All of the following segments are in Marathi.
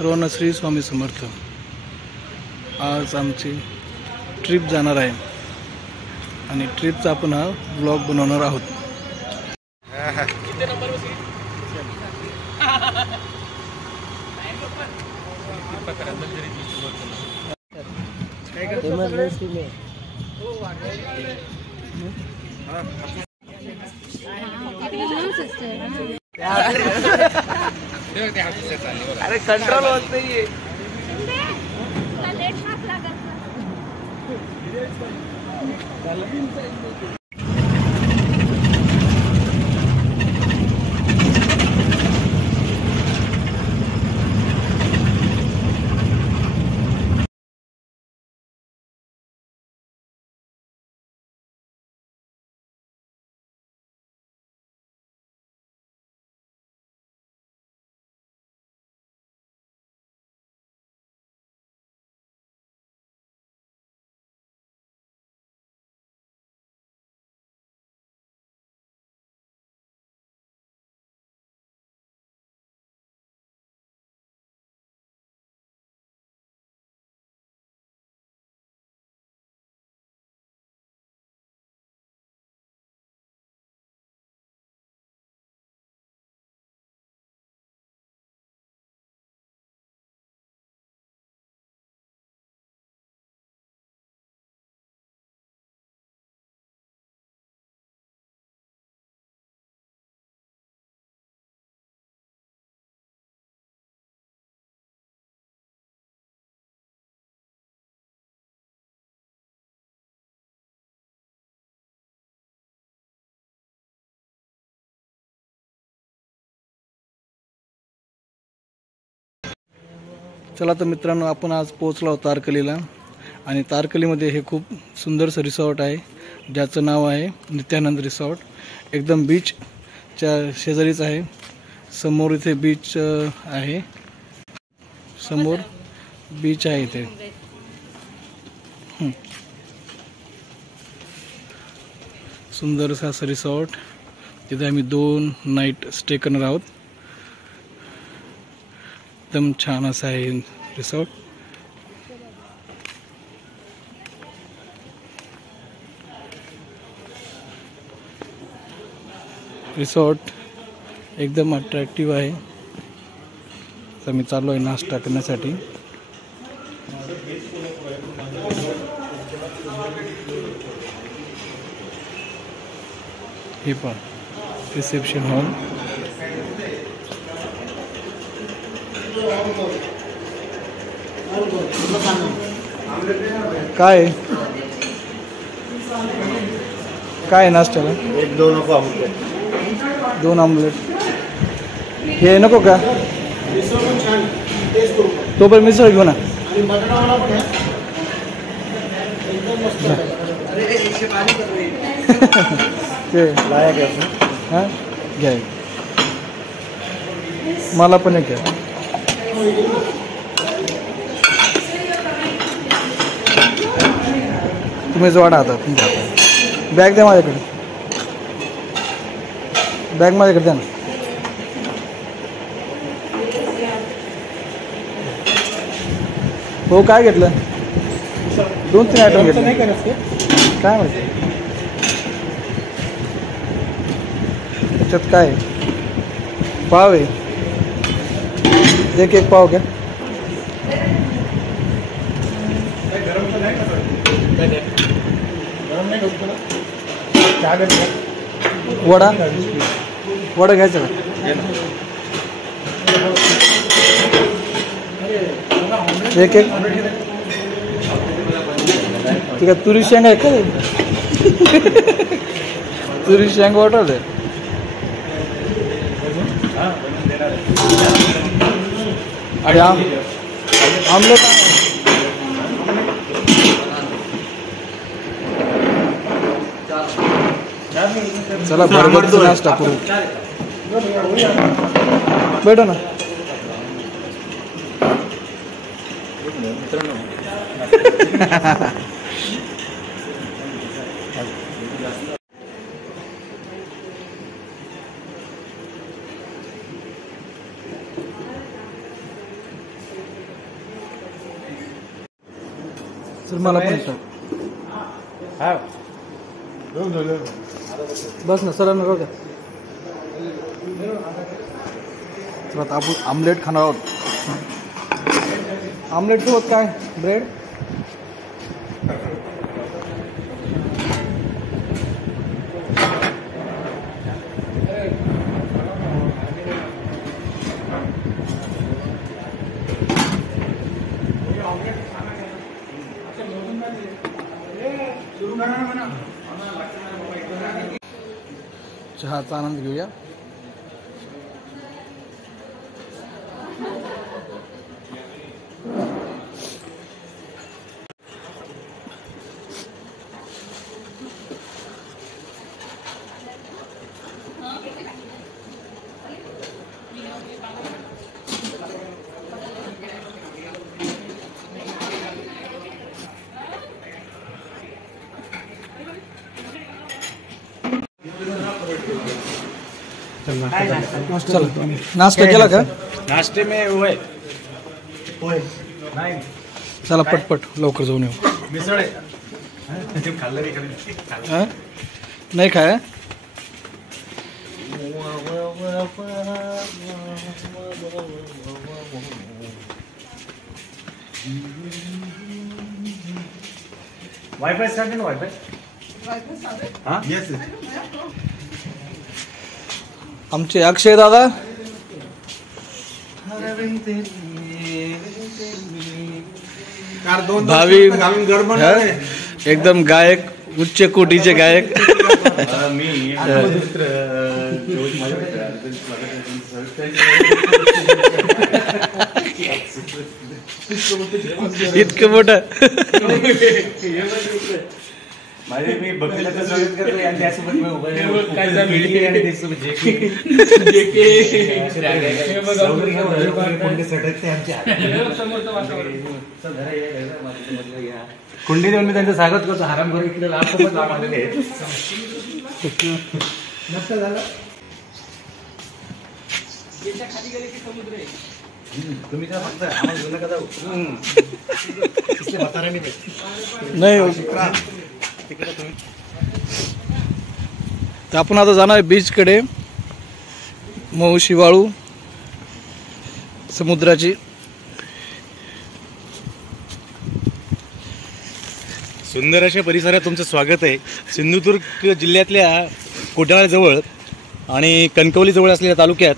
सर्वांना श्री स्वामी समर्थ। आज आमची ट्रिप जाणार आहे आणि ट्रिपचा आपण हा ब्लॉग बनवणार आहोत। अरे कंट्रोल होत नाहीये। चला तर मित्रांनो, आपण आज पोहोचलो आहोत तारकर्लीला आणि तारकर्लीमध्ये हे खूप सुंदरसं रिसॉर्ट आहे ज्याचं नाव आहे नित्यानंद रिसॉर्ट। एकदम बीचच्या शेजारीच आहे। समोर इथे बीच आहे, समोर बीच आहे इथे। सुंदरसा असं रिसॉर्ट, तिथे आम्ही 2 नाईट स्टे करणार आहोत। एकदम छान असं आहे रिसॉर्ट। रिसॉर्ट एकदम अट्रॅक्टिव्ह आहे। तर मी चाललो आहे नाश्ता करण्यासाठी। हे पहा रिसेप्शन हॉल। काय काय नाश्त्याला? 2 ऑमलेट। हे नको का? तो पण मिसळ घेऊ ना। हां घ्या, मला पण एक घ्या। तुम्ही जोडा आता तुमच्या हातात। बॅग द्या माझ्याकडे, बॅग माझ्याकडे द्या ना। हो काय घेतलं? 2-3 आयटम घेतले। काय माहिती त्याच्यात काय? पाव आहे, एक पाव घ्या। वडा घ्यायचा का? एक ठीक आहे। तुरी शेंग आहे का? तुरी शेंग वाटत आहे। अरे आमलेट चला बर्गरचा नाश्ता करू। बैठो ना। सर मला पण टाक. बस ना सरांना राहू द्या. तर आता आपण आमलेट खाणार आहोत. आमलेट सोबत काय ब्रेड. चहाचा आनंद घेऊया. चला नाश्ता केला का. नाश्ते में वो है चला पटपट लवकर जाऊन येऊ. मिसळ आहे. हा? नाही खाय. वायफाय सांग ना. वायफाय हाँ यस. आमचे अक्षय दादा भावी एकदम गायक, उच्च कोटीचे गायक. इतकं मोठं. माझे मी बघितलं स्वागत करतोय आणि त्यासोबत मी उभा आहे आणि त्यासोबत कुंडी देऊन मी त्यांचं स्वागत करतो. आराम करून इकडे लांब आलेले आहेत. तुम्ही काय फक्त आम्हाला जुनं का जाऊ नाही. तर आपण आता जाणार आहे बीचकडे. मौशी वाळू समुद्राची. सुंदर अशा परिसरात तुमचं स्वागत आहे. सिंधुदुर्ग जिल्ह्यातल्या कोटाळजवळ आणि कणकवलीजवळ असलेल्या तालुक्यात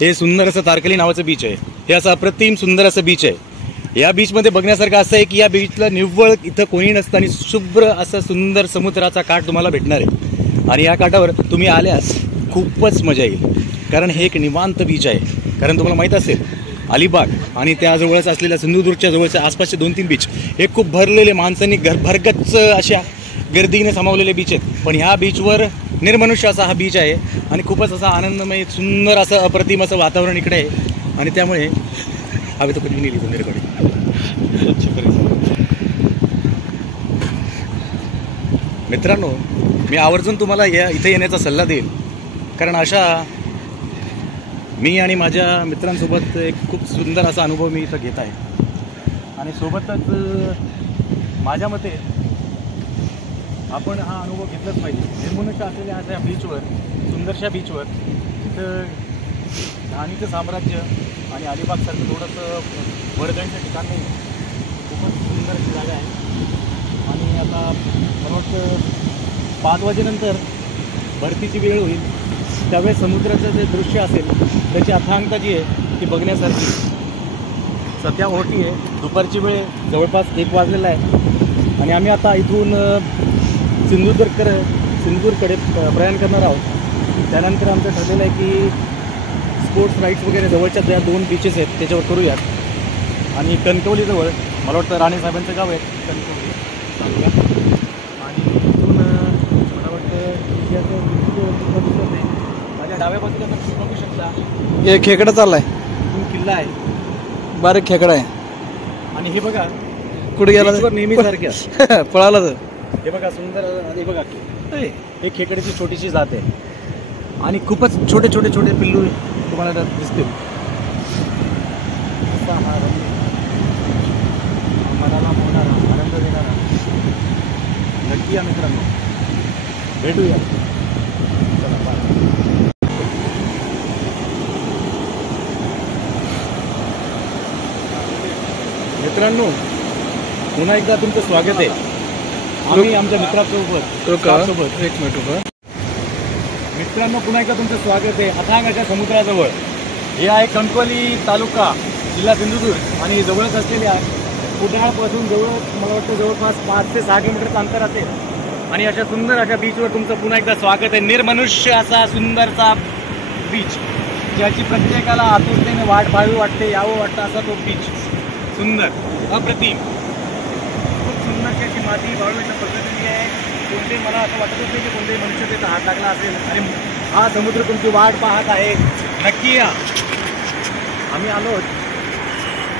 हे सुंदर असं तारकली नावाचं बीच आहे. हे असं अप्रतिम सुंदर असं बीच आहे. या बीचमध्ये बघण्यासारखं असं आहे की या बीचला निव्वळ इथं कोणी नसतं आणि शुभ्र असं सुंदर समुद्राचा काठ तुम्हाला भेटणार आहे. आणि या काठावर तुम्ही आल्यास खूपच मजा येईल, कारण हे एक निवांत बीच आहे. कारण तुम्हाला माहीत असेल अलिबाग आणि त्याजवळच असलेल्या सिंधुदुर्गच्या जवळच्या आसपासचे 2-3 बीच हे खूप भरलेले माणसांनी भरगच्च अशा गर्दीने सामावलेले बीच आहेत. पण ह्या बीचवर निर्मनुष्य असा हा बीच आहे आणि खूपच असा आनंदमय सुंदर असं अप्रतिम असं वातावरण इकडे आहे. आणि त्यामुळे हवे तर कधी नेली सुंदरकडे. मित्रांनो, मी आवर्जून तुम्हाला इथे येण्याचा सल्ला देईल, कारण अशा मी आणि माझ्या मित्रांसोबत एक खूप सुंदर असा अनुभव मी इथं घेत आहे. आणि सोबतच माझ्या मते आपण हा अनुभव घेतलाच पाहिजे. निर्मनुष्य असलेल्या अशा बीचवर, सुंदरशा बीचवर तिथं घाणीचं साम्राज्य आणि अलिबागसारखं थोडंसं वर्दळीचं ठिकाण नाही. खूपच सुंदर अशी जागा आहे. आणि आता मला वाटतं 5 वाजेनंतर भरतीची वेळ होईल, त्यावेळेस समुद्राचं जे दृश्य असेल त्याची अथांगता जी आहे ती बघण्यासारखी. सध्या ओटी आहे, दुपारची वेळ जवळपास 1 वाजलेला आहे आणि आम्ही आता इथून सिंधुदुर्गकडे प्रयाण करणार आहोत. त्यानंतर आमचं ठरलेलं आहे की स्पोर्ट्स राईड्स वगैरे जवळच्या ज्या 2 बीचेस आहेत त्याच्यावर करूयात. आणि कणकवलीजवळ मला वाटतं राणेसाहेबांचं गाव आहे कणकवली तालुक्यात. आणि तिथून मला वाटतं माझ्या डाव्या बाजूला तुम्ही बघू शकता एक खेकडा चाललाय. तिथून किल्ला आहे, बारीक खेकडा आहे. आणि हे बघा कुठे गेला नेहमी सारख्या पळाला तर. हे बघा सुंदर. हे बघा हे खेकड्याची छोटीशी जात आहे आणि खूपच छोटे छोटे छोटे पिल्लू तुम्हाला दिसतील. मनाला मोहणारा, आनंद देणारा भेटूया. चला, बाय. मित्रांनो, पुन्हा एकदा तुमचं स्वागत आहे. आम्ही आमच्या मित्रासोबत एक मिनिट उभा. मित्रांनो, पुन्हा एकदा तुमचं स्वागत आहे अथांग अशा समुद्राजवळ. हे आहे कणकवली तालुका, जिल्हा सिंधुदुर्ग आणि जवळच असलेल्या कुडाळपासून मला वाटतं जवळपास 5 ते 6 किलोमीटरचं अंतर असेल. आणि अशा सुंदर अशा बीचवर तुमचं पुन्हा एकदा स्वागत आहे. निर्मनुष्य असा सुंदरचा बीच, ज्याची प्रत्येकाला आतुरतेने वाट पाहावी वाटते, यावं वाटतं असा तो बीच. सुंदर, अप्रतिम, खूप सुंदर त्याची माती वाळूच्या पद्धतीने आहे. मला असं वाटतच नाही की कोणत्याही मनुष्य त्याचा हात लागला असेल. आणि हा समुद्र तुमची वाट पाहत आहे. नक्की या. आम्ही आलो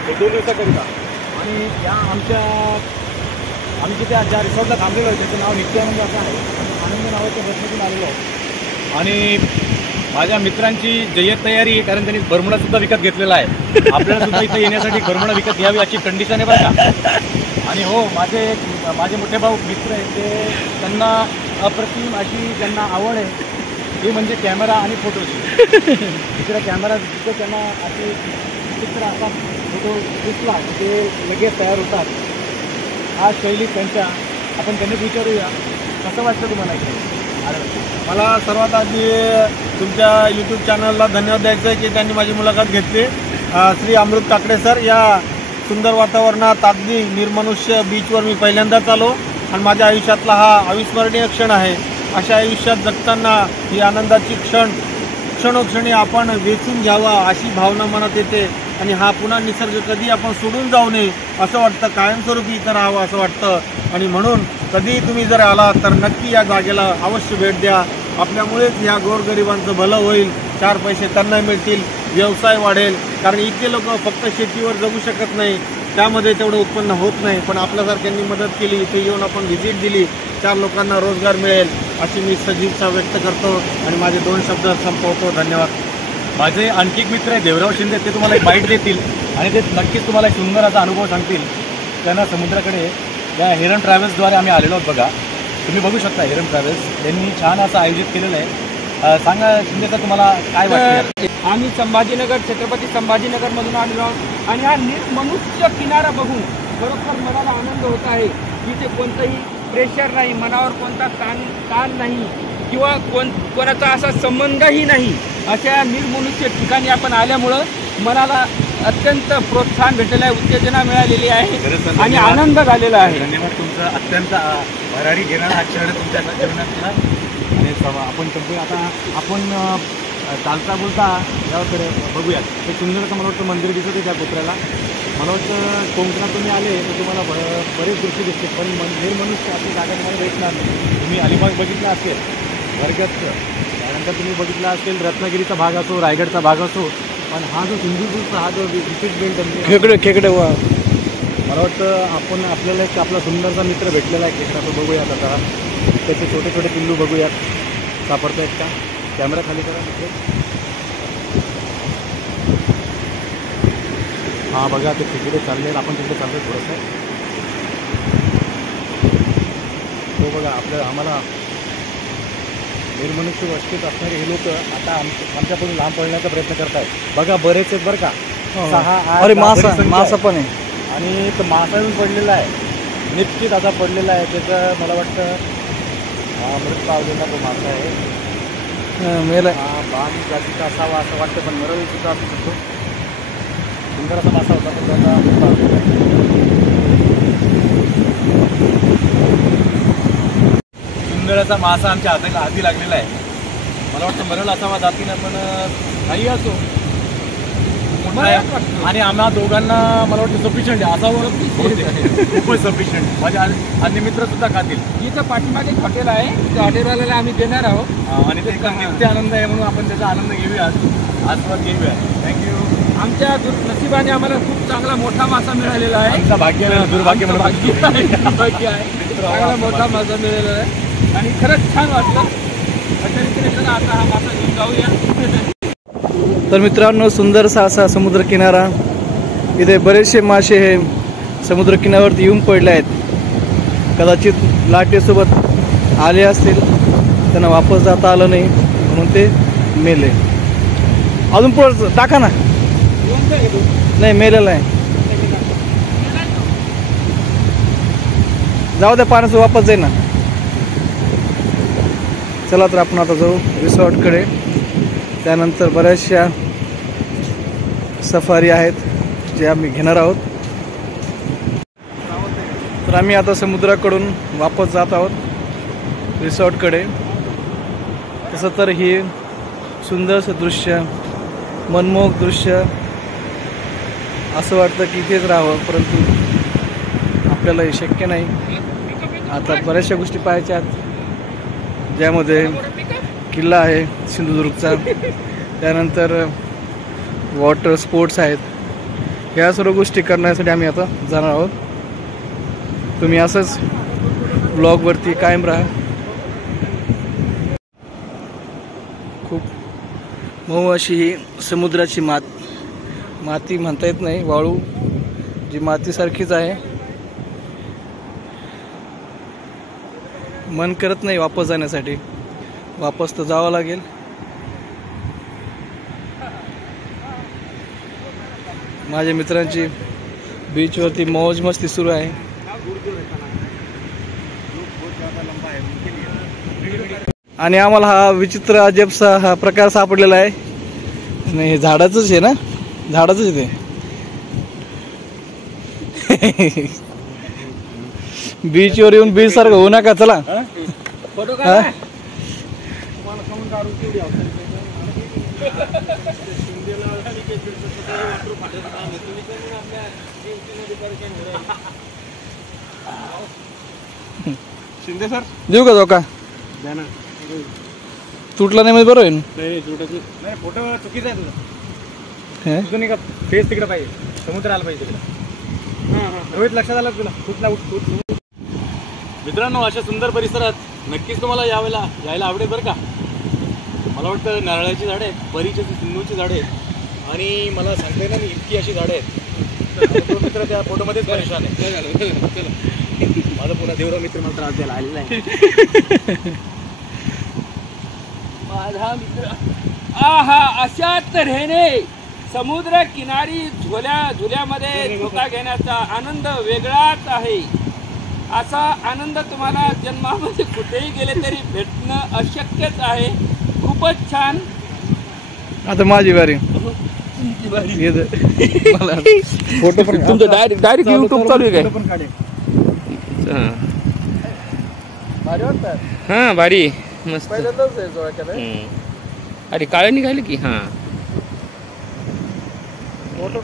2 दिवसाकरिता. आणि या आम्ही जिथे ज्या रिसॉर्टला थांबलेलो आहे त्याचं नाव नित्यानंद असं आहे. आनंद नावाच्या बसमधून आलेलो आहे. आणि माझ्या मित्रांची जय्यत तयारी आहे, कारण त्यांनी बरमुडासुद्धा विकत घेतलेला आहे. आपल्याला सुद्धा इथे येण्यासाठी बरमुडा विकत घ्यावी अशी कंडिशन आहे बरं का. आणि हो, माझे मोठे भाऊ मित्र आहेत, त्यांना अप्रतिम अशी त्यांना आवड आहे ती म्हणजे कॅमेरा आणि फोटोची. तिकडे कॅमेरा जिथे त्यांना अशी चित्र असा फोटो दिसला ते लगेच तयार होतात. हा शैली त्यांच्या. आपण त्यांनीच विचारूया, कसं वाटतं तुम्हाला इथे? मला सर्वात आधी तुमच्या यूट्यूब चॅनलला धन्यवाद द्यायचं आहे की त्यांनी माझी मुलाखत घेतली. श्री अमृत काकडे सर, या सुंदर वातावरणात अगदी निर्मनुष्य बीचवर मी पहिल्यांदाच आलो आणि माझ्या आयुष्यातला हा अविस्मरणीय क्षण आहे. अशा आयुष्यात जगताना ही आनंदाची क्षणोक्षणी आपण वेचून घ्यावा अशी भावना मनात येते. आणि हा पुन्हा निसर्ग कधी आपण सोडून जाऊ नये असं वाटतं, कायमस्वरूपी इथं राहावं असं वाटतं. आणि म्हणून कधी तुम्ही जर आला तर नक्की या जागेला अवश्य भेट द्या. आपल्यामुळेच ह्या गोरगरिबांचं भलं होईल, 4 पैसे त्यांना मिळतील, व्यवसाय वाढेल. कारण इथले लोक फक्त शेतीवर जगू शकत नाही, त्यामध्ये तेवढं उत्पन्न होत नाही. पण आपल्यासारख्यांनी मदत केली, इथे येऊन आपण व्हिजिट दिली, 4 लोकांना रोजगार मिळेल अशी मी सजीवता व्यक्त करतो आणि माझे 2 शब्द संपवतो. धन्यवाद. माझे आणखी एक मित्र आहे देवराव शिंदे, ते तुम्हाला एक बाईट देतील आणि ते नक्कीच तुम्हाला एक सुंदर असा अनुभव सांगतील. त्यांना समुद्राकडे या हिरण ट्रॅव्हल्सद्वारे आम्ही आलेलो आहोत. बघा, तुम्ही बघू शकता हिरण ट्रॅव्हल्स यांनी छान असं आयोजित केलेलं आहे. सांगा शिंदे सर, तुम्हाला काय वाटतं? आम्ही छत्रपती संभाजीनगरमधून आलेलो आहोत आणि हा निर्मनुष्य किनारा बघून खरोखर मनाला आनंद होत आहे. इथे कोणतंही प्रेशर नाही, मनावर कोणता ताण नाही किंवा कोणाचा असा संबंधही नाही. अशा निर्मनुष्य ठिकाणी आपण आल्यामुळं मनाला अत्यंत प्रोत्साहन भेटलेलं आहे, उत्तेजना मिळालेली आहे आणि आनंद झालेला आहे. धन्यवाद. तुमचं अत्यंत भरारी घेणारा हा क्षण तुमच्या जीवनातला. आणि आपण आता आपण चालता बोलता याकडे बघूयात. ते सुंदरचं मला वाटतं मंदिर दिसत आहे त्या कोपऱ्याला. मला वाटतं कोकणात तुम्ही आले तर तुम्हाला बरेच दृश्य दिसते, पण निर्मनुष्य आपली जागा तुम्हाला भेटणार नाही. तुम्ही अलिबाग बघितला असेल, वर्गतचं, त्यानंतर तुम्ही बघितला असेल रत्नागिरीचा भाग असो, रायगडचा भाग असो, पण हा जो सिंधुदुर्गचा हा जो रिपीट बेल्ट खेकडे वा, मला वाटतं आपल्याला एक आपला सुंदरचा मित्र भेटलेला आहे खेकडा. तो बघूयात आता. त्याचे छोटे छोटे पिल्लू बघूयात, सापडतायत का? कॅमेरा खाली करा तिथे. हा बघा, ते तिकडे चालले, आपण तिकडे चाललो थोडंसं. तो बघा, आम्हाला निर्मनुष्य वस्तीत असणारे हे लोक आता आमच्याकडून लांब पळण्याचा प्रयत्न करत आहेत. बघा, बरेच आहेत बरं का. 6-8 अरे मासा पण आहे. आणि तो मासा येऊन पडलेला आहे, निश्चित आता पडलेला आहे. त्याचं मला वाटतं मृत पावलेला तो मासा आहे. मेला बाण जातीचा असावा असं वाटतं, पण मरल सुद्धा असू शकतो. सुंदर असा मासा होता, पण त्याचा मृत पावलेला आहे. सुंदर असा मासा आमच्या हाती लागलेला आहे. मला वाटतं मरल असावा जातीनं, पण काही असो आणि आम्हा दोघांना मला वाटतं सफिशियंट आहे असावं. खूपच सफिशियंट. माझे अन्य मित्र सुद्धा खातील. इथं पाठीमागे एक हॉटेल आहे, त्या हॉटेलवाल्याला आम्ही देणार आहोत आणि ते नित्य आनंद आहे, म्हणून आपण त्याचा आनंद घेऊया, आस्वाद घेऊया. थँक्यू. आमच्या नशिबाने आम्हाला खूप चांगला मोठा मासा मिळालेला आहे. आमचा भाग्य दुर्भाग्य भाग्य आहे, चांगला मोठा मासा मिळालेला आहे आणि खरंच छान वाटलं. अशा रीतीने चला आता हा मासा घेऊन जाऊया. तर मित्रांनो, सुंदरसा असा समुद्रकिनारा. इथे बरेचसे मासे हे समुद्रकिनाऱ्यावरती येऊन पडले आहेत. कदाचित लाटेसोबत आले असतील त्यांना वापस जाता आलं नाही म्हणून ते मेले. अजून पुढं टाका ना. नाही, मेलेला आहे. जाऊ द्या, पाण्याचं वापस जाईल ना. चला तर आपण आता जाऊ रिसॉर्टकडे. त्यानंतर बऱ्याचशा सफारी आहेत जे आम्ही घेणार आहोत. तर आम्ही आता समुद्राकडून वापस जात आहोत रिसॉर्टकडे. तसं तर हे सुंदरसं दृश्य, मनमोहक दृश्य, असं वाटतं की इथेच राहावं, परंतु आपल्याला हे शक्य नाही. आता बऱ्याचशा गोष्टी पाहायच्या आहेत, ज्यामध्ये किल्ला आहे सिंधुदुर्गचा, त्यानंतर वॉटर स्पोर्ट्स आहेत. ह्या सर्व गोष्टी करण्यासाठी आम्ही आता जाणार आहोत. तुम्ही असंच ब्लॉगवरती कायम राहा. खूप मऊ अशी ही समुद्राची माती म्हणता येत नाही, वाळू जी मातीसारखीच आहे. मन करत नाही वापस जाण्यासाठी. वापस तर जावं लागेल. माझ्या मित्रांची बीचवरती मौज मस्ती सुरू आहे. आणि आम्हाला हा विचित्र अजबसा हा प्रकार सापडलेला आहे. नाही, हे झाडाचंच आहे ना, झाडाचंच आहे ते. बीचवर येऊन बीच सारखं होऊ नका. चला हा? शिंदे सर देऊ का धोका? तुटला नाही म्हणजे बरोबर आहे. नाही, फोटो चुकीचा आहे तुझा. हे? तुझं नाही का फेस तिकडे पाहिजे, समुद्र आला पाहिजे तिकडे. रोहित, लक्षात आलं तुला? कुठला उठ. मित्रांनो, अशा सुंदर परिसरात नक्कीच तुम्हाला यायला आवडेल बरं का. मला वाटतं नारळाची झाडं आहेत, परीची, सिंधूची झाडं आहेत, आणि मला सांगता येणार नाही इतकी अशी झाडं आहेत. तो मित्र त्या फोटोमध्येच परेशान आहे. माझा पुन्हा देवराव मित्र मला त्रास द्यायला आलेला आहे. माझा मित्र. आहा, अशा तऱ्हेने समुद्र किनारी झुल्यामध्ये धोका घेण्याचा आनंद वेगळाच आहे. असा आनंद तुम्हाला जन्मामध्ये कुठेही गेले तरी भेटणं अशक्यच आहे. खूपच छान. आता माझी बारी. फोटो पण तुमचं डायरेक्ट युट्यूब चालू आहे काय? हा, भारी, मस्त. अरे काळे निघाले की. हा, फोटो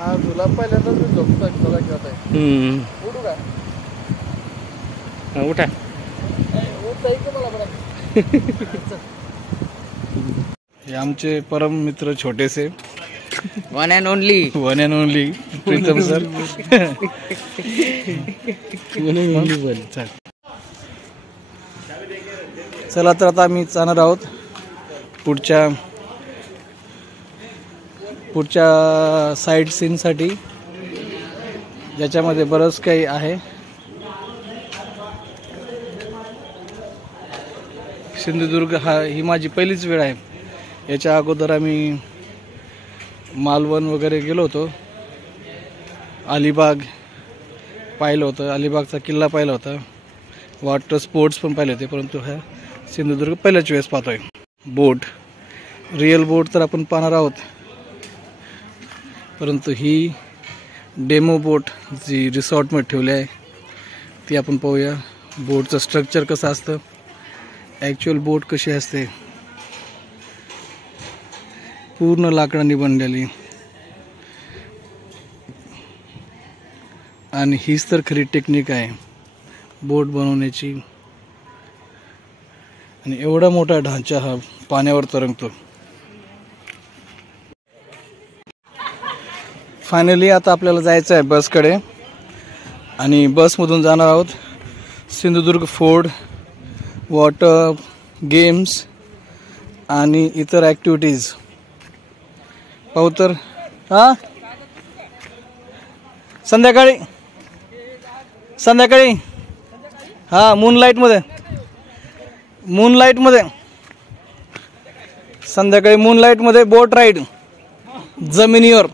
हा तुला पहिल्यांदाच मी झोपतो. तुला घेत आहे. उठू का? उठा. हे आमचे परम मित्र छोटेसे, one and only Pritam sir. चला तर आता आम्ही जाणार आहोत पुढच्या साईट सीनसाठी, ज्याच्यामध्ये बरंच काही आहे. सिंधुदुर्ग ही माझी पहिलीच वेळ आहे. याच्या अगोदर आम्ही मालवण वगैरे गेलो होतो, अलिबाग पाहिलं होतं, अलिबागचा किल्ला पाहिला होता, वॉटर स्पोर्ट्स पण पाहिले होते, परंतु हा सिंधुदुर्ग पहिल्याच वेळेस पाहतोय. बोट, रिअल बोट तर आपण पाहणार आहोत, परंतु ही डेमो बोट जी रिसॉर्टमध्ये ठेवली आहे ती आपण पाहूया. बोटचं स्ट्रक्चर कसं असतं, ॲक्च्युअल बोट कशी असते, पूर्ण लाकडांनी बनलेली. आणि हीच तर खरी टेक्निक आहे बोट बनवण्याची. आणि एवढा मोठा ढांचा हा पाण्यावर तरंगतो. फायनली आता आपल्याला जायचं आहे बसकडे, आणि बसमधून जाणार आहोत सिंधुदुर्ग फोर्ट, वॉटर गेम्स आणि इतर ॲक्टिव्हिटीज पाहू. तर हां, संध्याकाळी संध्याकाळी हा मूनलाईटमध्ये संध्याकाळी मूनलाईटमध्ये बोट राईड जमिनीवर.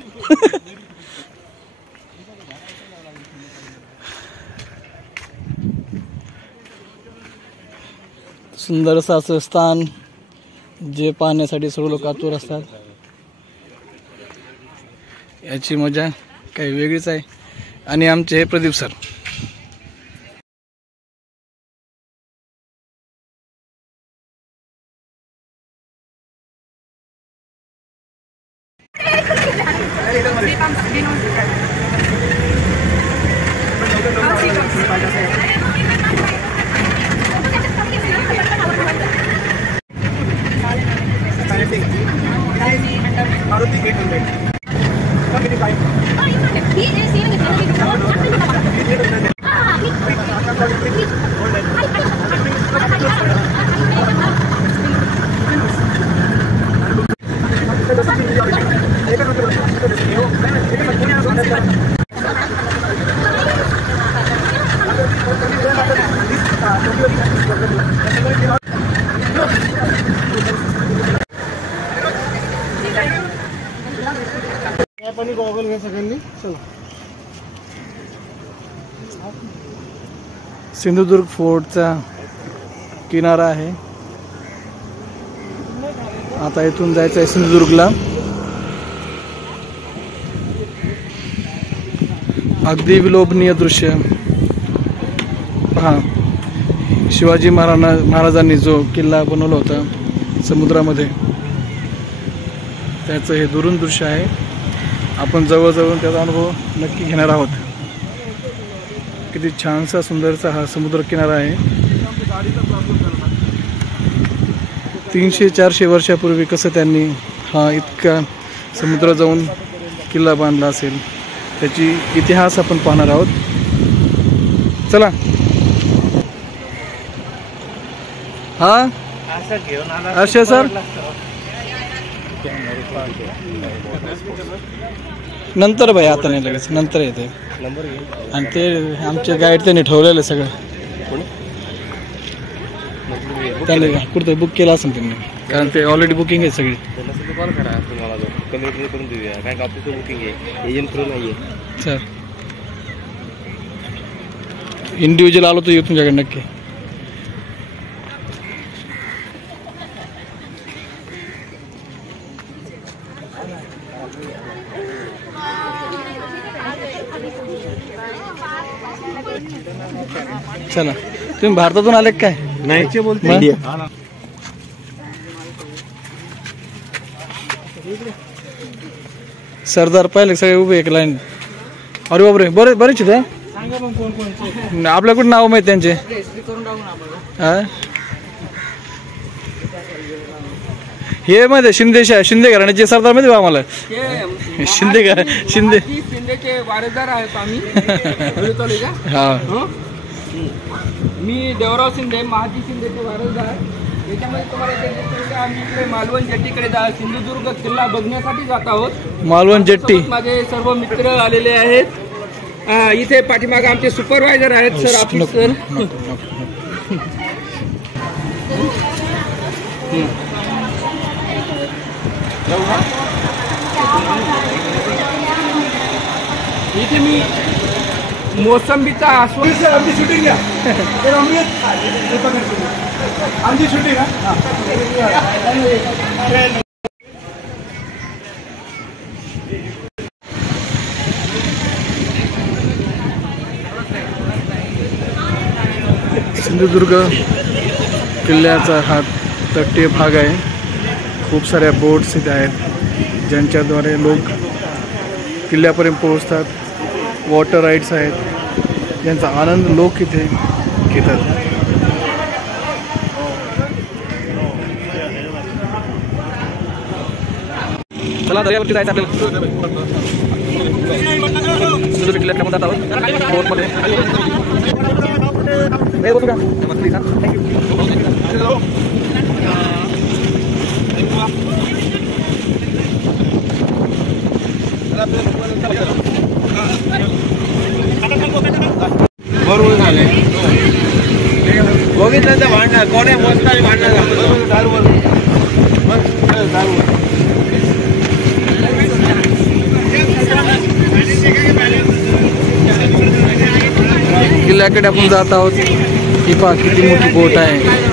सुंदरसं असं स्थान जे पाहण्यासाठी सर्व लोक आतुर असतात. याची मजा काही वेगळीच आहे. आणि आमचे हे प्रदीप सर. गॉगल घ्या सगळ्यांनी. चला. सिंधुदुर्ग फोर्टचा किनारा आहे. आता इथून जायचं आहे सिंधुदुर्गला. अगदी विलोभनीय दृश्य. पहा, शिवाजी महाराजांनी जो किल्ला बनवला होता समुद्रामध्ये, त्याचं हे दुरून दृश्य आहे. आपण जवळजवळ त्याचा अनुभव नक्की घेणार आहोत. किती छानसा सुंदरसा हा समुद्र किनारा आहे. 300-400 वर्षापूर्वी कसं त्यांनी हा इतका समुद्र जाऊन किल्ला बांधला असेल, त्याची इतिहास आपण पाहणार आहोत. चला. हा अक्षय सर, नंतर भाई, आता नाही लगेच, नंतर येते. आणि ते आमचे गाईड त्यांनी ठेवलेलं सगळं, त्याने कुठे बुक केलं असेल त्यांनी, कारण ते ऑलरेडी बुकिंग आहे सगळी. कॉल करा तुम्हाला, कमी करून देऊया, कारण ऑफिसचं बुकिंग आहे, एजंट थ्रू नाही आहे. सर इंडिव्हिज्युअल आलो तर येऊ तुमच्याकडे नक्की. चला. तुम्ही भारतातून आले काय? नाही बोलते इंडिया. सरदार पाहिले सगळे उभे एक लाईन. अरे बापरे, बरेच इथे. आपल्याकडून नाव माहिती त्यांचे. हे माहिती शिंदे घराण्याचे सरदार माहिती बा आम्हाला. शिंदेचे वारसदार आहेत आम्ही. हा, मी देवराव शिंदे, महाजी शिंदेचे वारसदार. याच्यामध्ये तुम्हाला आम्ही इकडे मालवण जेट्टीकडे सिंधुदुर्ग किल्ला बघण्यासाठी जात आहोत. मालवण जेट्टी. माझे सर्व मित्र आलेले आहेत. इथे पाठीमागे आमचे सुपरवायझर आहेत सर, ऑफिसर. इथे मी मोसंबीचा आस्वाद. आमची शूटिंग घ्या. आमची शूटिंग. सिंधुदुर्ग किल्ल्याचा हा तटीय भाग आहे. खूप साऱ्या बोट्स इथे आहेत, ज्यांच्याद्वारे लोक किल्ल्यापर्यंत पोहोचतात. वॉटर राईड्स आहेत, ज्यांचा आनंद लोक इथे घेतात. चला दर्यावरती जायचं आपल्याला. सिंधुदुर्ग किल्ल्यात आपण जात आहोत बोटमध्ये. वरून किल्ल्याकडे आपण जात आहोत. ही पहा किती मोठी बोट आहे.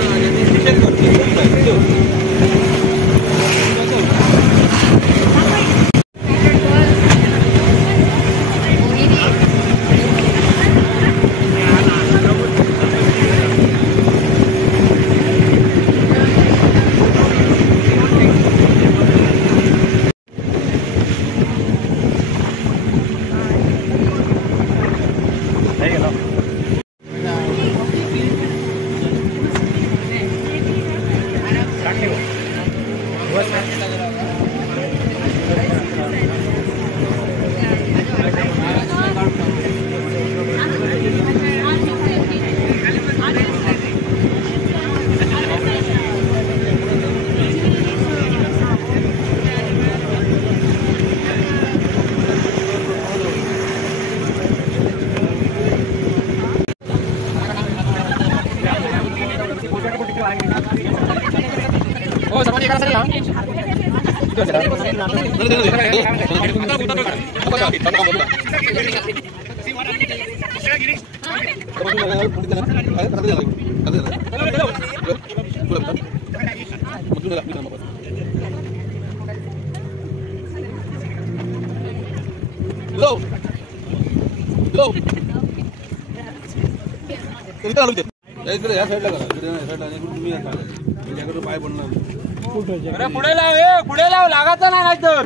पुढे लाव लागायचं नाही तर.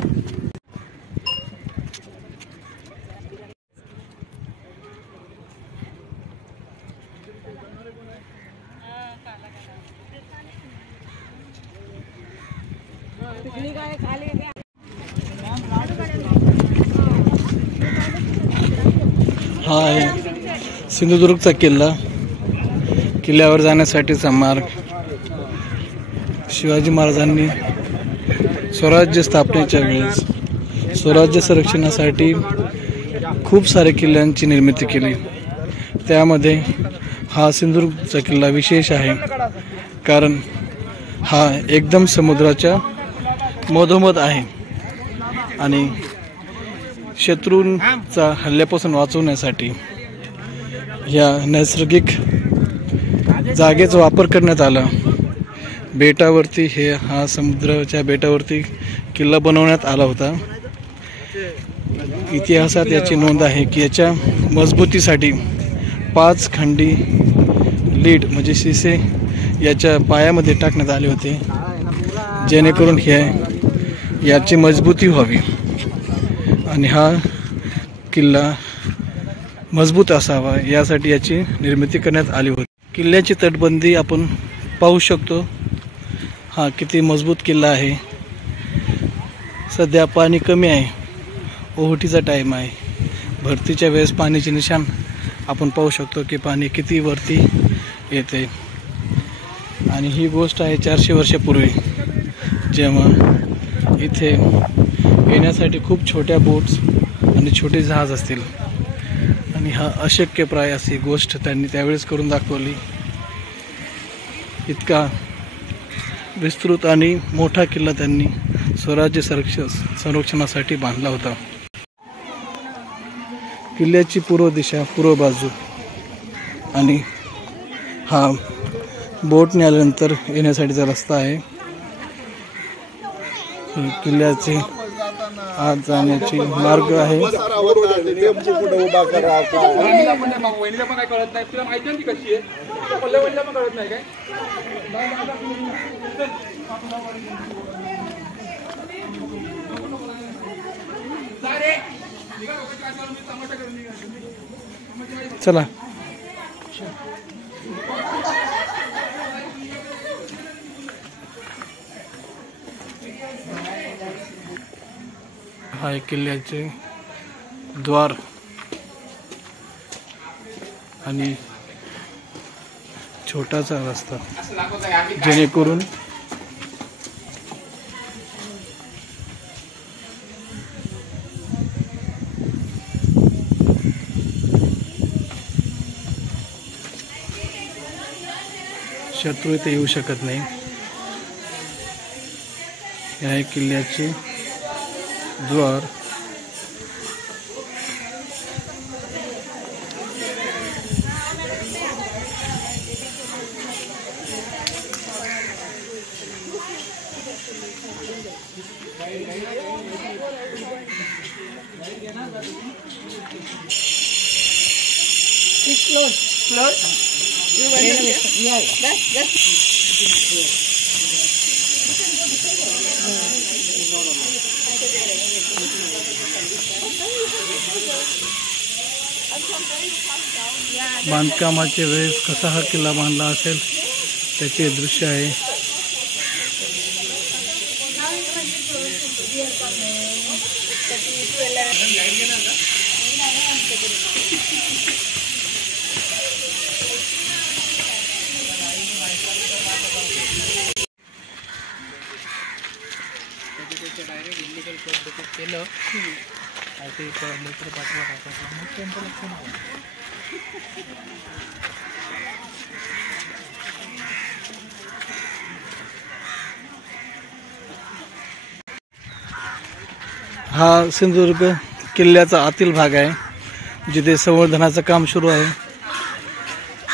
हा आहे सिंधुदुर्गचा किल्ला. किल्ल्यावर जाण्यासाठीचा मार्ग. शिवाजी महाराजांनी स्वराज्य स्थापनेच्या वेळेस स्वराज्य संरक्षणासाठी खूप सारे किल्ल्यांची निर्मिती केली. त्यामध्ये हा सिंधुदुर्गचा किल्ला विशेष आहे, कारण हा एकदम समुद्राच्या मधोमध आहे आणि शत्रूंचा हल्ल्यापासून वाचवण्यासाठी या नैसर्गिक जागेचा वापर करण्यात आला. बेटावरती हा समुद्राच्या बेटावरती किल्ला बनवण्यात आला होता. इतिहासात याची नोंद आहे की याच्या मजबूतीसाठी 5 खंडी लीड म्हणजे शिसे याच्या पायामध्ये टाकण्यात आले होते, जेणेकरून याची मजबूती व्हावी आणि हा किल्ला मजबूत असावा यासाठी याची निर्मिती करण्यात आली होती. किल्ल्याची तटबंदी आपण पाहू शकतो. हा किती मजबूत किल्ला आहे. सध्या पाणी कमी आहे, ओहोटीचा टाईम आहे. भरतीच्या वेळेस पाण्याचे निशाण आपण पाहू शकतो की पाणी किती वरती येते. आणि ही गोष्ट आहे 400 वर्षापूर्वी, जेव्हा इथे येण्यासाठी खूप छोट्या बोट्स आणि छोटे जहाज असतील. आणि हा अशक्यप्राय अशी गोष्ट त्यांनी त्यावेळेस करून दाखवली. इतका विस्तृत आणि मोठा किल्ला त्यांनी स्वराज्य संरक्षणासाठी बांधला होता. किल्ल्याची पूर्व दिशा पूर्व बाजू आणि हा बोटने आल्यानंतर येण्यासाठीचा रस्ता आहे. किल्ल्याचे आत जाण्याची मार्ग आहे. चला हा एक किल्ल्याचे द्वार आणि छोटासा रस्ता, जेणेकरून शत्रू इथे येऊ शकत नाही. हे आहे किल्ल्याचे द्वार. बांधकामाच्या वेळेस कसा हा किल्ला बांधला असेल त्याचे दृश्य आहे. हा सिंधुदुर्ग किल्ल्याचा आतील भाग आहे जिथे संवर्धनाचं काम सुरू आहे.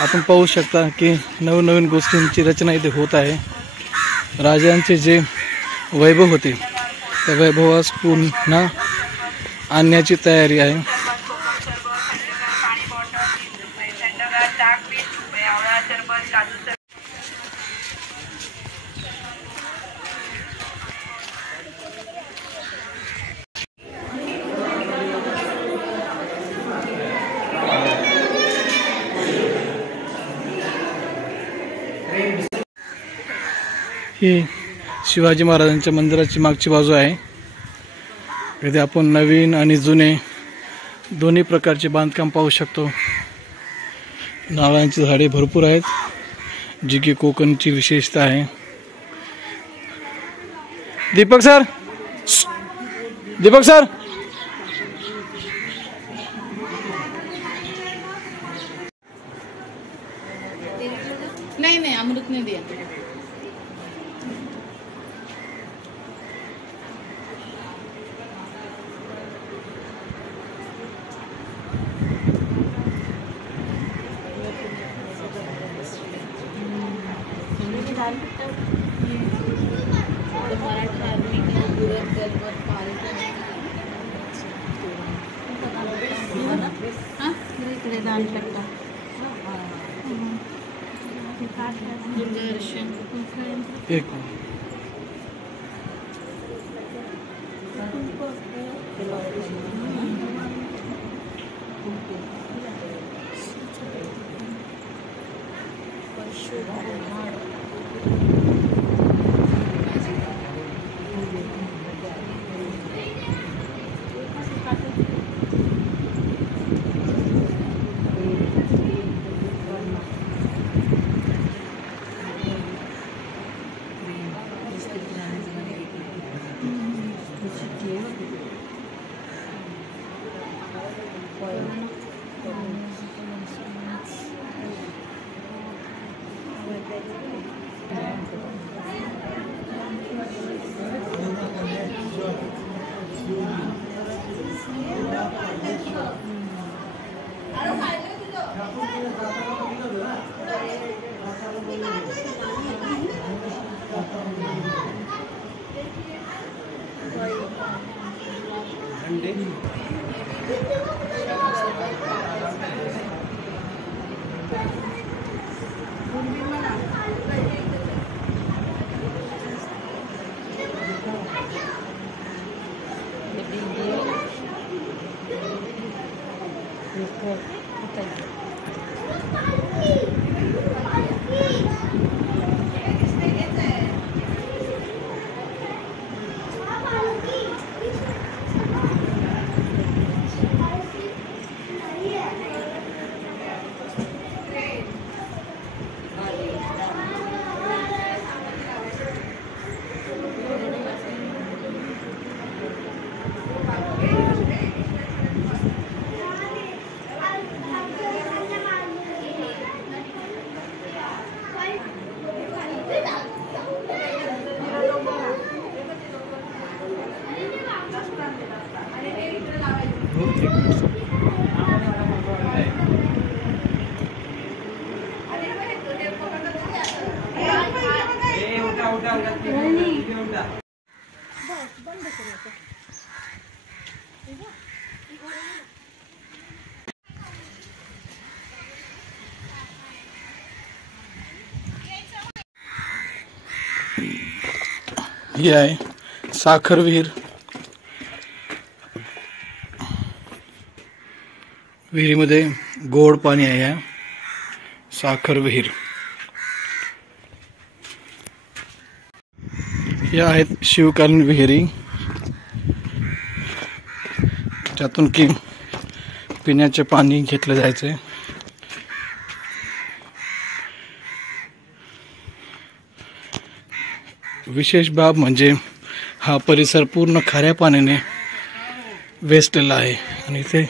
आपण पाहू शकता की नवीन नवीन गोष्टींची रचना इथे होत आहे. राजांचे जे वैभव होते त्या वैभवास पुन्हा आणण्याची तयारी आहे. ही शिवाजी महाराजांच्या मंदिराची मागची बाजू आहे. इथे आपण नवीन आणि जुने दोन्ही प्रकारचे बांधकाम पाहू शकतो. नारळांची झाडे भरपूर आहेत जी की कोकणची विशेषता आहे. दीपक सर, दीपक सर, नहीं नहीं अमृत नहीं दिया. मराठा आर्मी का पूरक दलवर इकडे जाऊ शकता. दूरदर्शन एक ही आहे साखर विहीर. विहिरीमध्ये गोड पाणी आहे. या साखर विहीर. या आहेत शिवकालीन विहिरी, ज्यातून की पिण्याचे पाणी घेतले जायचे. विशेष बाब म्हणजे हा परिसर पूर्ण खाऱ्या पाण्याने वेचलेला आहे. आणि इथे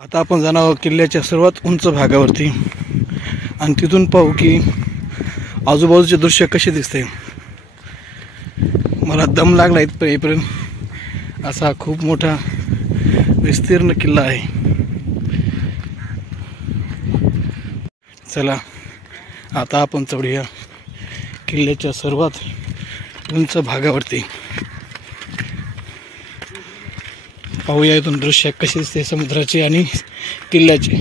आता आपण जाणार आहोत किल्ल्याच्या सर्वात उंच भागावरती आणि तिथून पाहू की आजूबाजूचे दृश्य कसे दिसते. मला दम लागला इथपर्यंत. असा खूप मोठा विस्तीर्ण किल्ला आहे. चला आता आपण चढूया किल्ल्याच्या सर्वात उंच भागावरती. पाहूया इथून दृश्य कसे दिसते समुद्राचे आणि किल्ल्याचे.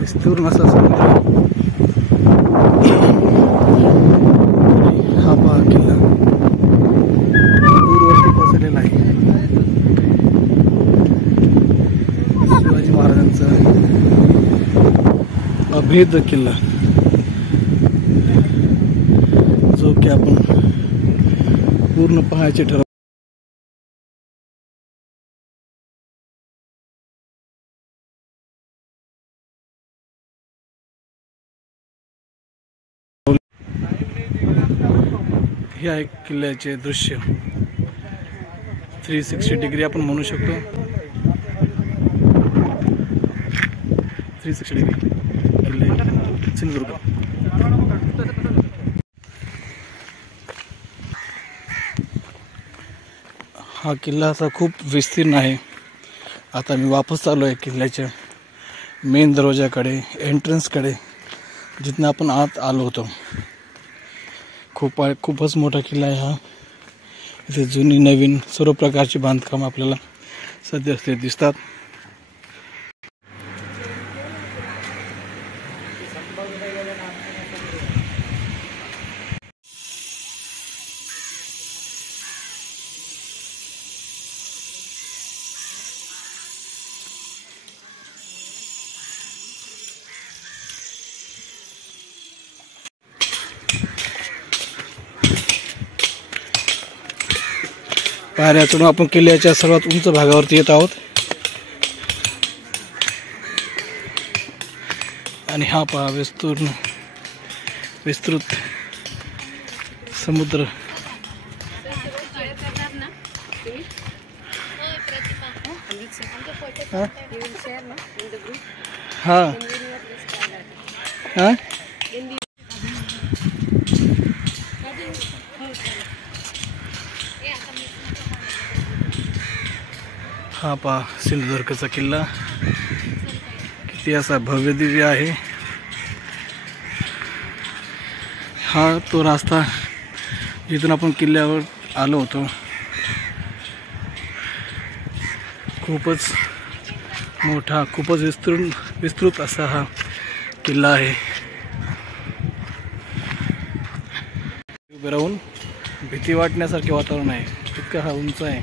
विस्तीर्ण असा समुद्र. हा पहा किल्ला दूरवरती पसरलेला आहे. शिवाजी महाराजांचा अभेद किल्ला, जो की आपण पूर्ण पाहायचे ठरवले. हे आहे किल्ल्याचे दृश्य. 360 डिग्री आपण म्हणू शकतो. 360 डिग्री किल्ले सिंधुदुर्ग. हा किल्ला असा खूप विस्तीर्ण आहे. आता मी वापस चाललो आहे किल्ल्याच्या मेन दरवाजाकडे, एंट्रन्सकडे, जिथून आपण आत आलो होतो. खूपच मोठा किल्ला आहे हा. इथे जुनी नवीन सर्व प्रकारची बांधकाम आपल्याला सध्या असते दिसतात. पायऱ्यातून आपण किल्ल्याच्या सर्वात उंच भागावरती येत आहोत. आणि हा पहा विस्तृत समुद्र. हा हा हा पहा सिंधुदुर्गचा किल्ला किती असा भव्य दिव्य आहे. हा तो रस्ता जिथून आपण किल्ल्यावर आलो होतो. खूपच मोठा, खूपच विस्तृत असा हा किल्ला आहे. उभे राहून भीती वाटण्यासारखे वातावरण आहे. इतका हा उंच आहे.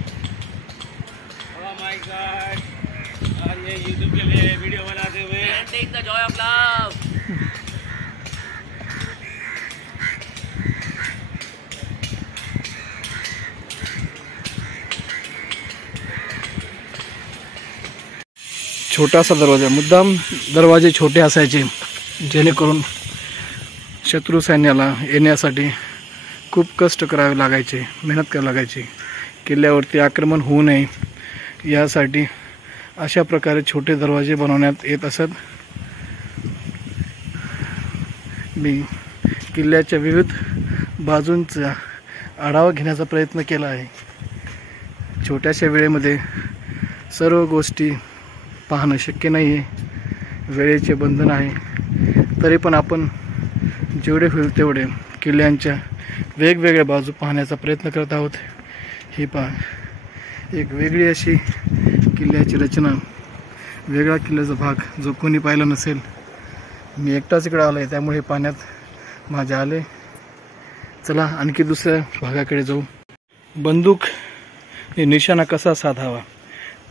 यूट्यूब के लिए वीडियो बनाते हुए टेक द जॉय ऑफ लव. छोटासा दरवाजा, मुद्दाम दरवाजे छोटे असायचे जेणेकरून शत्रू सैन्याला येण्यासाठी खूप कष्ट करावे लागायचे, मेहनत करावी लागायची. किल्ल्यावरती आक्रमण होऊ नये यासाठी अशा प्रकारे छोटे दरवाजे बनवण्यात येत असत. मी किल्ल्याच्या विविध बाजूंचा आढावा घेण्याचा प्रयत्न केला आहे. छोट्याशा वेळेमध्ये सर्व गोष्टी पाहणं शक्य नाही आहे, वेळेचे बंधन आहे. तरी पण आपण जेवढे होईल तेवढे किल्ल्यांच्या वेगवेगळ्या बाजू पाहण्याचा प्रयत्न करत आहोत. ही पहा, एक वेगळी अशी किल्ल्याची रचना, वेगळा किल्ल्याचा भाग जो कोणी पाहिला नसेल. मी एकटाच इकडे आलो आहे त्यामुळे पाण्यात माझ्या आले. चला आणखी दुसऱ्या भागाकडे जाऊ. बंदूक हे निशाणा कसा साधावा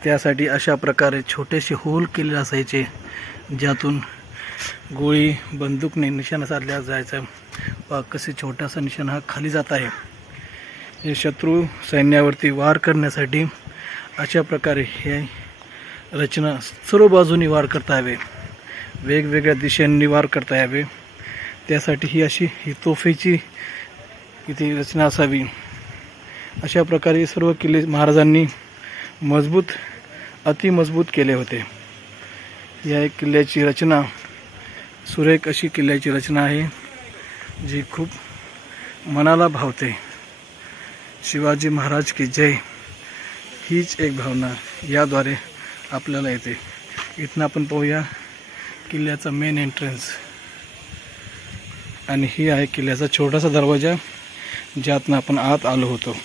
त्यासाठी अशा प्रकारे छोटेसे होल केलेले असायचे, ज्यातून गोळी बंदूकने निशाणा साधल्या जायचा. व कसे छोटासा निशाणा हा खाली जात आहे. हे शत्रू सैन्यावरती वार करण्यासाठी अशा प्रकारे हे रचना सर्व बाजूनी वार करता यावे, वेगवेगळ्या दिशांनी वार करता यावे, त्यासाठी ही तोफेची इथे रचना असावी. अशा प्रकारे सर्व किल्ले महाराजांनी अतिमजबूत केले होते. या एक किल्ल्याची रचना सुरेख अशी किल्ल्याची रचना आहे, जी खूप मनाला भावते. शिवाजी महाराज की जय हीच एक भावना याद्वारे आपल्याला येते. इथनं आपण पाहूया किल्ल्याचा मेन एंट्रन्स, आणि ही आहे किल्ल्याचा छोटासा दरवाजा, ज्यातनं आपण आत आलो होतो.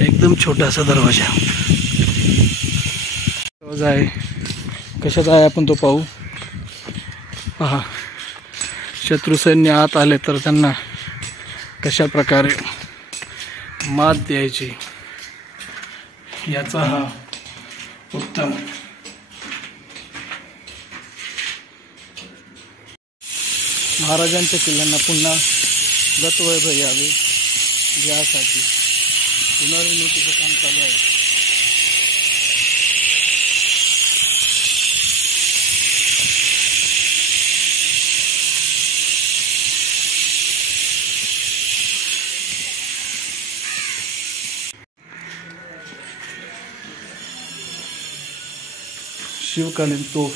एकदम छोटासा दरवाजा आहे. कशाचा आहे आपण तो पाहू. पहा, शत्रू सैन्य आत आले तर त्यांना कशा प्रकारे मात द्यायची याचा हा उत्तम महाराजांच्या किल्ल्यांना पुन्हा गतवैभव यावे यासाठी पुनर्निर्मितीचं काम चालू आहे. शिवकालीन तोफ,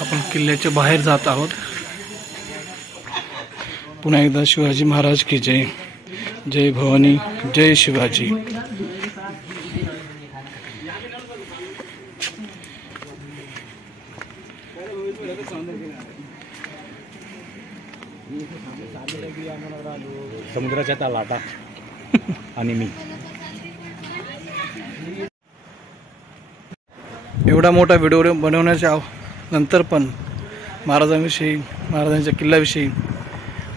आपण किल्ल्याच्या बाहेर जात आहोत. पुन्हा एकदा शिवाजी महाराज की जय. जय भवानी, जय शिवाजी. समुद्राच्या त्या लाटा आणि मी. एवढा मोठा व्हिडिओ बनवण्याच्या नंतर पण महाराजांच्या किल्ल्याविषयी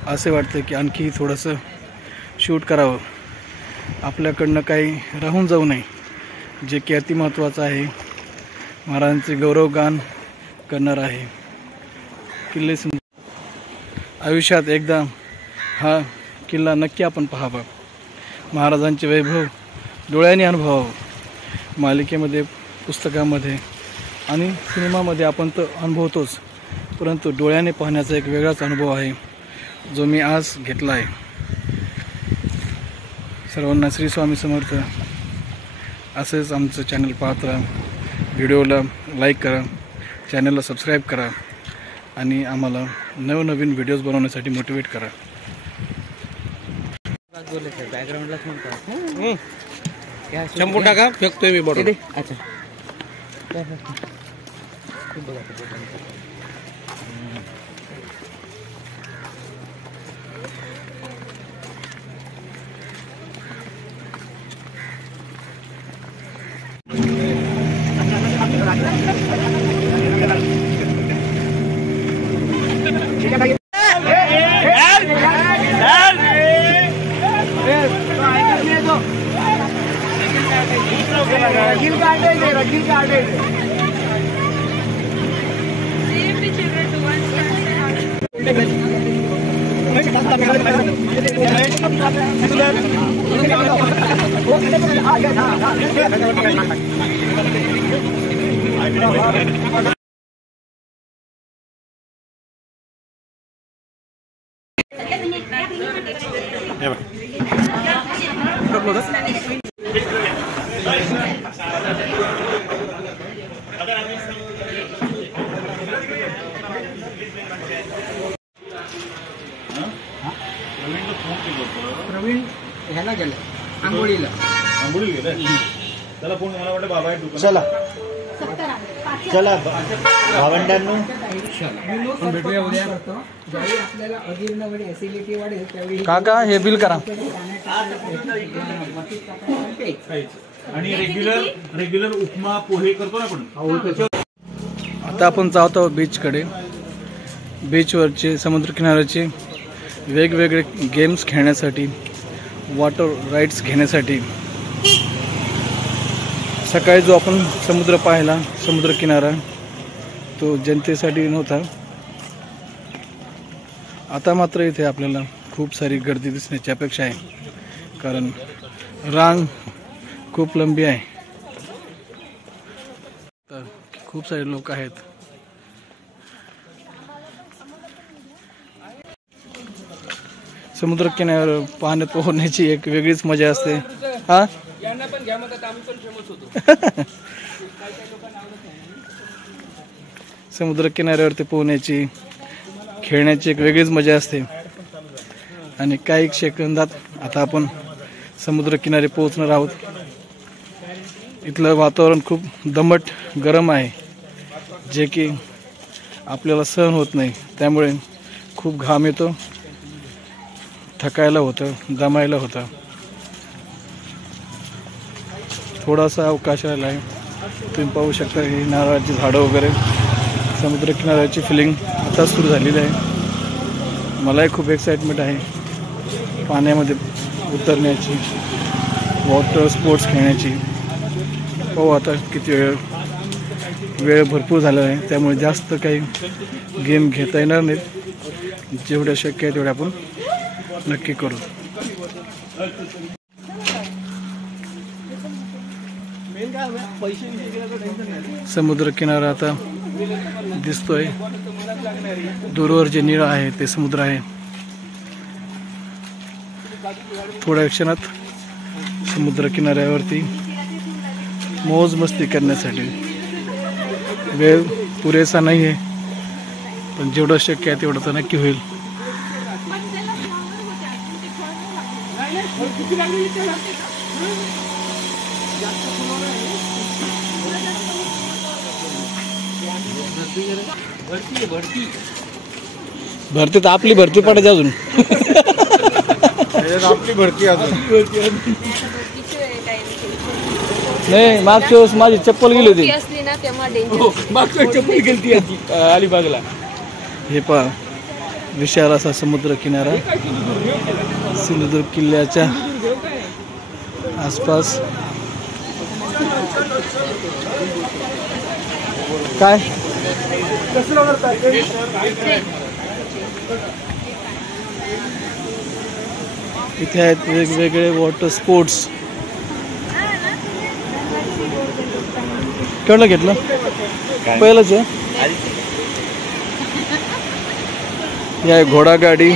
असे वाटते की आणखी थोडंसं शूट करावं. आपल्याकडनं काही राहून जाऊ नये, जे की अतिमहत्त्वाचं आहे. महाराजांचे गौरवगान करणार आहे. किल्ले आयुष्यात एकदा हा किल्ला नक्की आपण पाहावा, महाराजांचे वैभव डोळ्यांनी अनुभवावं. मालिकेमध्ये, पुस्तकामध्ये आणि सिनेमामध्ये आपण तर अनुभवतोच, परंतु डोळ्याने पाहण्याचा एक वेगळाच अनुभव आहे, जो मी आज घेतला आहे. सर्वांना श्री स्वामी समर्थ. असेच आमचं चॅनल पाहत राहा. व्हिडिओला लाईक करा, चॅनलला सबस्क्राईब करा आणि आम्हाला नवनवीन व्हिडिओज बनवण्यासाठी मोटिवेट करा. शंभू टाका, फेकतोय मी बरोबर. प्रवीण ह्याला गेलं आंघोळीला. त्याला फोन मला वाटतं बाबा आहे दुकानात. चला चला भावंडांनो, भेटूया उद्या. ज्यावेळी आपल्याला अजीर्ण वाढेल, ऍसिडिटी वाढेल त्यावेळी काका हे बिल करा. आणि रेग्युलर उपमा पोहे करतो ना आपण. आता आपण जात आहोत बीचकडे. बीचवरचे समुद्रकिनाऱ्याचे वेगवेगळे गेम्स खेळण्यासाठी, वॉटर राईड्स घेण्यासाठी. सकाळी जो आपण समुद्र पाहिला, समुद्रकिनारा, तो जनतेसाठी नव्हता. आता मात्र इथे आपल्याला खूप सारी गर्दी दिसण्याची अपेक्षा आहे, कारण रांग खूप लंबी आहे. तर खूप सारे लोक आहेत. समुद्रकिनाऱ्यावर पाण्यात पोहण्याची एक वेगळीच मजा असते. हा, यांना पण घ्या म्हणतात, आम्ही पण फेमस होतो. समुद्रकिनाऱ्यावरती पोहण्याची, खेळण्याची एक वेगळीच मजा असते. आणि काही सेकंदात आता आपण समुद्रकिनारी पोहोचणार आहोत. इथलं वातावरण खूप दमट गरम आहे, जे की आपल्याला सहन होत नाही. त्यामुळे खूप घाम येतो, थकायला होतं, दमायला होतं. थोडासा अवकाश आला आहे. तुम्ही पाहू शकता ही नारळाची झाडं वगैरे. समुद्रकिनाऱ्याची फिलिंग आता सुरू झालेली आहे. मलाही खूप एक्साइटमेंट आहे पाण्यामध्ये उतरण्याची, वॉटर स्पोर्ट्स खेळण्याची. पाहू आता किती वेळ भरपूर झाला आहे, त्यामुळे जास्त काही गेम घेता येणार नाहीत. जेवढ्या शक्य आहे तेवढ्या आपण नक्की करू. समुद्रकिनारा आता दिसतोय. दूरवर जे निळं आहे ते समुद्र आहे. थोड्या क्षणात समुद्रकिनाऱ्यावरती मौज मस्ती करण्यासाठी. वेळ पुरेसा नाही आहे, पण जेवढं शक्य आहे तेवढं तर नक्की होईल. भरती तर आपली भरती पडायची अजून. आपली भरती अजून नाही, मागच्या वेळेस माझी चप्पल गेली होती. असली ना तेव्हा डेंजर. मागच्या चप्पल गेलती आधी अलिबागला. हे पहा, विशाल असा समुद्र किनारा सिंधुदुर्ग किल्ल्याच्या आसपास. काय इथे आहेत वेगवेगळे वॉटर स्पोर्ट्स. केवढं घेतलं? पहिलंच आहे. या घोडा गाडी.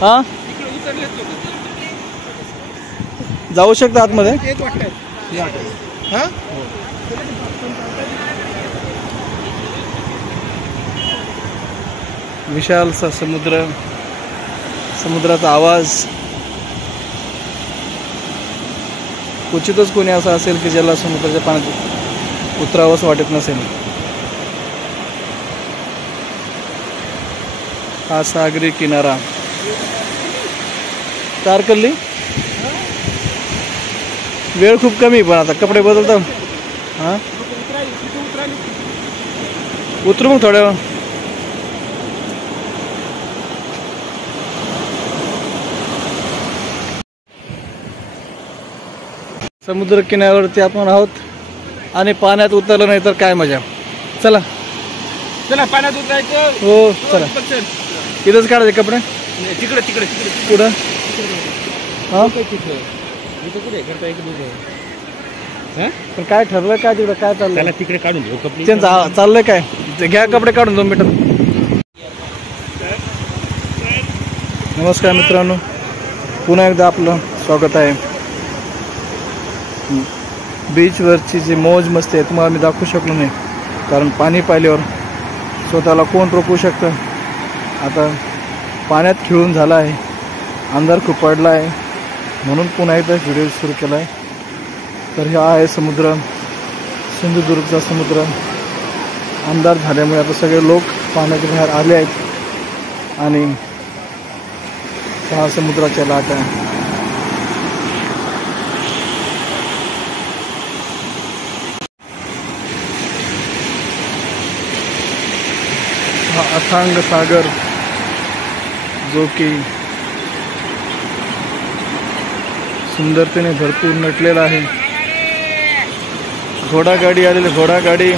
हा, जाऊ शकता आतमध्ये. विशालसा समुद्र, समुद्राचा आवाज. क्वचितच कोणी असं असेल की ज्याला समुद्राच्या पाण्यात उतरावंच वाटत नसेल. हा सागरी किनारा. तारकर्ली वेळ खूप कमी, पण आता कपडे बदलतो. हां, उतरू मग थोड्या वेळ. समुद्र किनाऱ्यावरती आपण आहोत आणि पाण्यात उतरलं नाही तर काय मजा. चला चला पाण्यात उतरायचं. हो चला. इथंच काढायचे कपडे. तिकडे तिकडे तिकडे कुठं हा कुठे करता एक पण काय ठरलं काय तिकडं काय चाललं त्याला तिकडे काढून घेऊ कपडे. त्यांचं चाललंय काय ते घ्या कपडे काढून 2 मिनिटात. नमस्कार मित्रांनो, पुन्हा एकदा आपलं स्वागत आहे. बीचवरची जी मौज मस्ती आहे तुम्हाला मी दाखवू शकलो नाही कारण पाणी पाहिल्यावर स्वतःला कोण रोखू शकतं. आता पाण्यात खेळून झाला आहे, अंधार खूप पडला आहे म्हणून पुन्हा एकदा व्हिडिओ सुरू केला आहे. तर हा आहे समुद्र, सिंधुदुर्गचा समुद्र. अंधार झाल्यामुळे आता सगळे लोक पाण्याच्या बाहेर आले आहेत आणि हा समुद्राच्या लाटा आहे. हा अथांग सागर जो की सुंदरतेने भरपूर नटलेला आहे. घोडागाडी आलेली, घोडागाडी.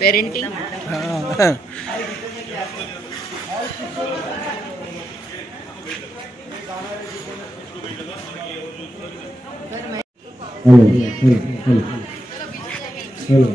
Parenting Hello.